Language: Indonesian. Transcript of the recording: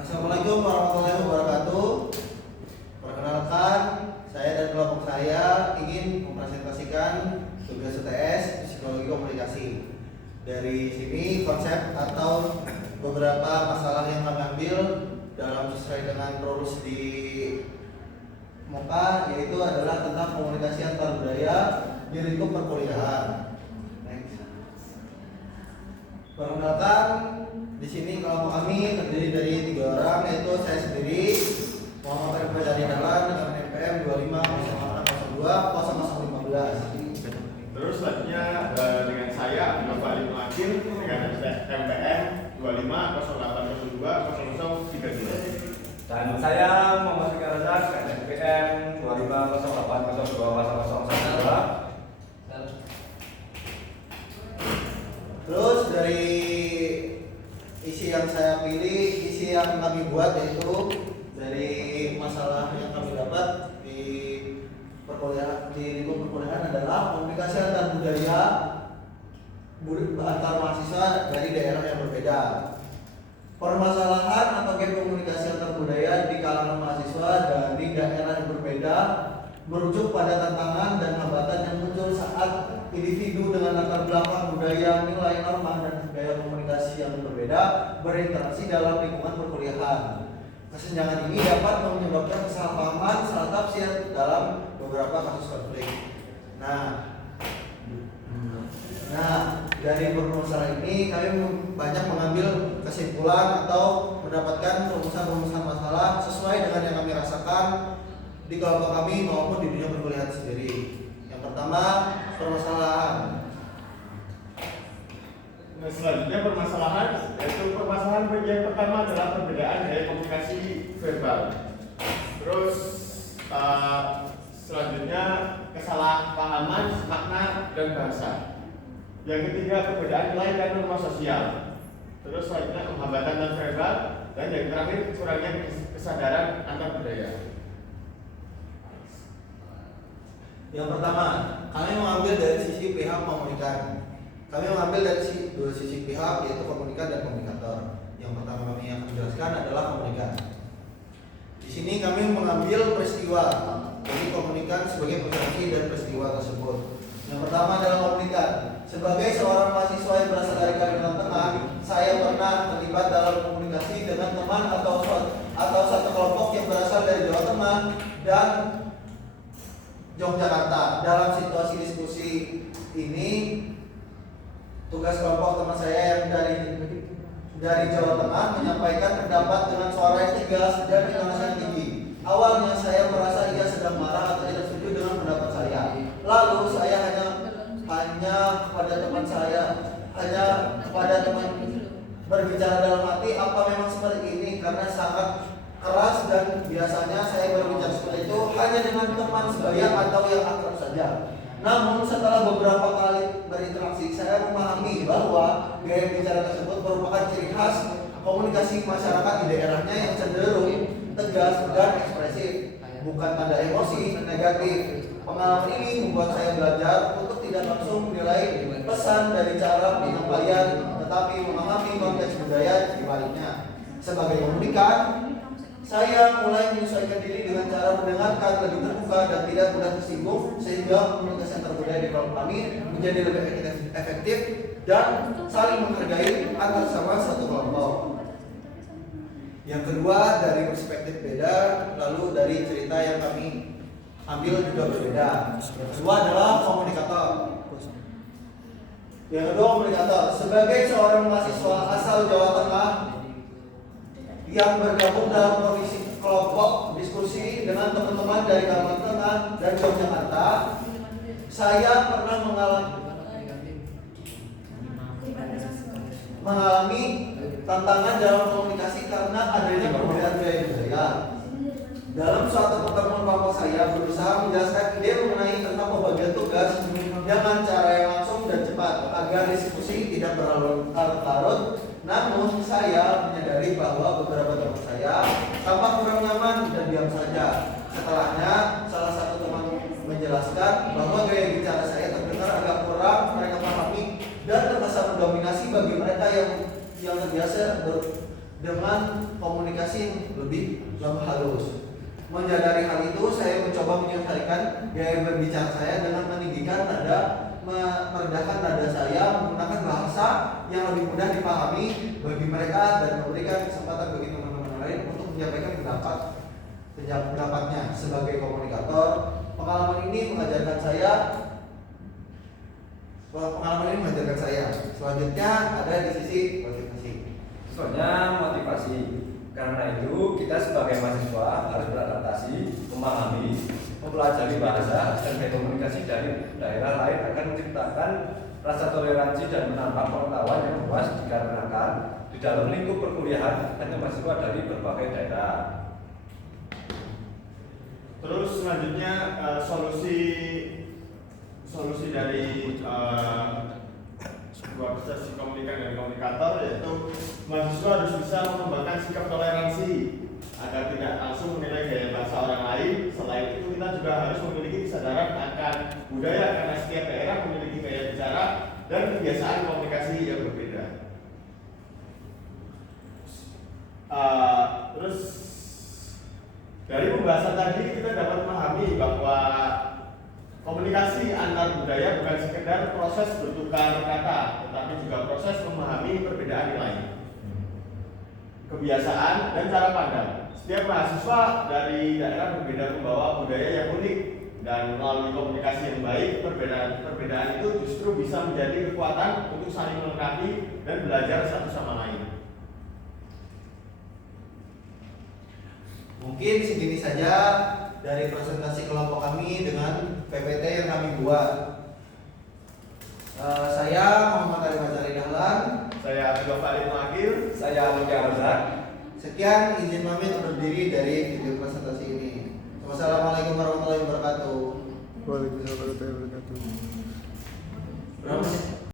Assalamualaikum warahmatullahi wabarakatuh. Perkenalkan, saya dan kelompok saya ingin mempresentasikan tugas UTS Psikologi Komunikasi. Dari sini konsep atau beberapa masalah yang kami ambil dalam sesuai dengan rules di MOPA, yaitu adalah tentang komunikasi antar budaya di lingkup perkuliahan. Perkenalkan, di sini kelompok kami terdiri dari 3 orang, yaitu saya sendiri, Muhammad Arif dari Dalan, dengan NPM 2506020015. Terus selanjutnya dengan saya Abdul Fahri Muhammad dengan NPM 2508020032. Dan saya Muhammad Fikar Razak dengan NPM 2508020012. Terus dari isi yang saya pilih, isi yang kami buat yaitu dari masalah yang kami dapat di perkuliahan, di lingkup perkuliahan adalah komunikasi antar budaya antar mahasiswa dari daerah yang berbeda. Permasalahan atau gap komunikasi antar budaya di kalangan mahasiswa dari daerah yang berbeda merujuk pada tantangan dan hambatan yang muncul saat individu dengan latar belakang budaya, nilai, norma, dan gaya komunikasi yang berbeda berinteraksi dalam lingkungan perkuliahan. Kesenjangan ini dapat menyebabkan kesalahpahaman salah tafsir dalam beberapa kasus konflik. Nah, dari permasalahan ini kami banyak mengambil kesimpulan atau mendapatkan rumusan-rumusan masalah sesuai dengan yang kami rasakan di kelompok kami maupun di dunia perkuliahan sendiri. Yang pertama, permasalahan. Nah, selanjutnya permasalahan, yaitu permasalahan bagian pertama adalah perbedaan gaya komunikasi verbal. Terus selanjutnya kesalahpahaman makna dan bahasa. Yang ketiga, perbedaan nilai dan norma sosial. Terus selanjutnya penghambatan non verbal, dan yang terakhir kurangnya kesadaran antar budaya. Yang pertama, kami mengambil dari sisi pihak komunikan. Kami mengambil dari dua sisi pihak, yaitu komunikan dan komunikator. Yang pertama kami akan menjelaskan adalah komunikan. Di sini kami mengambil peristiwa, jadi komunikan sebagai persepsi dan peristiwa tersebut. Yang pertama adalah komunikan. Sebagai seorang mahasiswa yang berasal dari Kalimantan Tengah, saya pernah terlibat dalam komunikasi dengan teman atau satu kelompok yang berasal dari Jawa Tengah dan Yogyakarta. Dalam situasi diskusi ini, tugas kelompok teman saya yang dari Jawa Tengah menyampaikan pendapat dengan suara yang tegas dan intonasi yang tinggi. Awalnya saya merasa ia sedang marah atau tidak setuju dengan pendapat saya. Lalu saya hanya kepada teman berbicara dalam hati, apa memang seperti ini, karena sangat keras dan biasanya saya berbicara seperti itu hanya dengan teman sebaya atau yang akrab saja. Namun setelah beberapa kali berinteraksi, saya memahami bahwa gaya bicara tersebut merupakan ciri khas komunikasi masyarakat di daerahnya yang cenderung tegas dan ekspresif, bukan tanda emosi negatif. Pengalaman ini membuat saya belajar untuk tidak langsung menilai pesan dari cara penyampaian, tetapi memahami konteks budaya di baliknya. Sebagai komunikan, saya mulai menyesuaikan diri dengan cara mendengarkan lebih terbuka dan tidak mudah tersinggung, sehingga komunikasi antar budaya di kelompok kami menjadi lebih efektif dan saling menghargai antar sama satu kelompok. Yang kedua, dari perspektif beda, lalu dari cerita yang kami ambil juga berbeda. Yang kedua adalah komunikator. Yang kedua, komunikator. Sebagai seorang mahasiswa asal Jawa Tengah yang bergabung dalam komisi kelompok diskusi dengan teman-teman dari Kalimantan Tengah dan Yogyakarta, saya pernah mengalami tantangan dalam komunikasi karena adanya perbedaan gaya budaya. Dalam suatu pertemuan kelompok saya berusaha menjelaskan ide mengenai tentang pembagian tugas dengan cara yang langsung dan cepat agar diskusi tidak berlarut-larut. Namun saya menyadari bahwa beberapa teman saya tampak kurang nyaman dan diam saja. Setelahnya salah satu teman menjelaskan bahwa gaya bicara saya terdengar agak kurang mereka pahami dan terkesan mendominasi bagi mereka yang terbiasa dengan komunikasi yang lebih halus. Menyadari hal itu, saya mencoba menyelesaikan gaya berbicara saya dengan meninggikan nada, merendahkan nada saya, menggunakan bahasa yang lebih mudah dipahami bagi mereka dan memberikan kesempatan bagi teman-teman lain untuk menyampaikan pendapatnya. Sebagai komunikator, pengalaman ini mengajarkan saya. Selanjutnya ada di sisi motivasi. Soalnya motivasi. Karena itu kita sebagai mahasiswa harus beradaptasi, memahami, mempelajari bahasa dan berkomunikasi dari daerah lain akan menciptakan rasa toleransi dan menambah pengetahuan yang luas dikarenakan di dalam lingkup perkuliahan hanya mahasiswa dari berbagai daerah. Terus selanjutnya solusi dari sebuah sesi komunikan dan komunikator, yaitu mahasiswa harus bisa mengembangkan sikap toleransi agar tidak langsung menilai gaya bahasa orang lain. Selain itu kita juga harus memiliki kesadaran akan budaya karena setiap daerah memiliki gaya bicara dan kebiasaan komunikasi yang berbeda. Terus dari pembahasan tadi kita dapat memahami bahwa komunikasi antar budaya bukan sekedar proses bertukar kata, tetapi juga proses memahami perbedaan nilai, kebiasaan, dan cara pandang. Setiap mahasiswa dari daerah berbeda membawa budaya yang unik, dan melalui komunikasi yang baik, perbedaan itu justru bisa menjadi kekuatan untuk saling melengkapi dan belajar satu sama lain. Mungkin segini saja dari presentasi kelompok kami dengan PPT yang kami buat. Saya Muhammad Ali Mazari Dahlan. Saya Abdul Farid Makil. Saya Mutia Razak. Sekian, izin pamit undur diri dari video presentasi ini. Wassalamualaikum warahmatullahi wabarakatuh. Waalaikumsalam warahmatullahi wabarakatuh.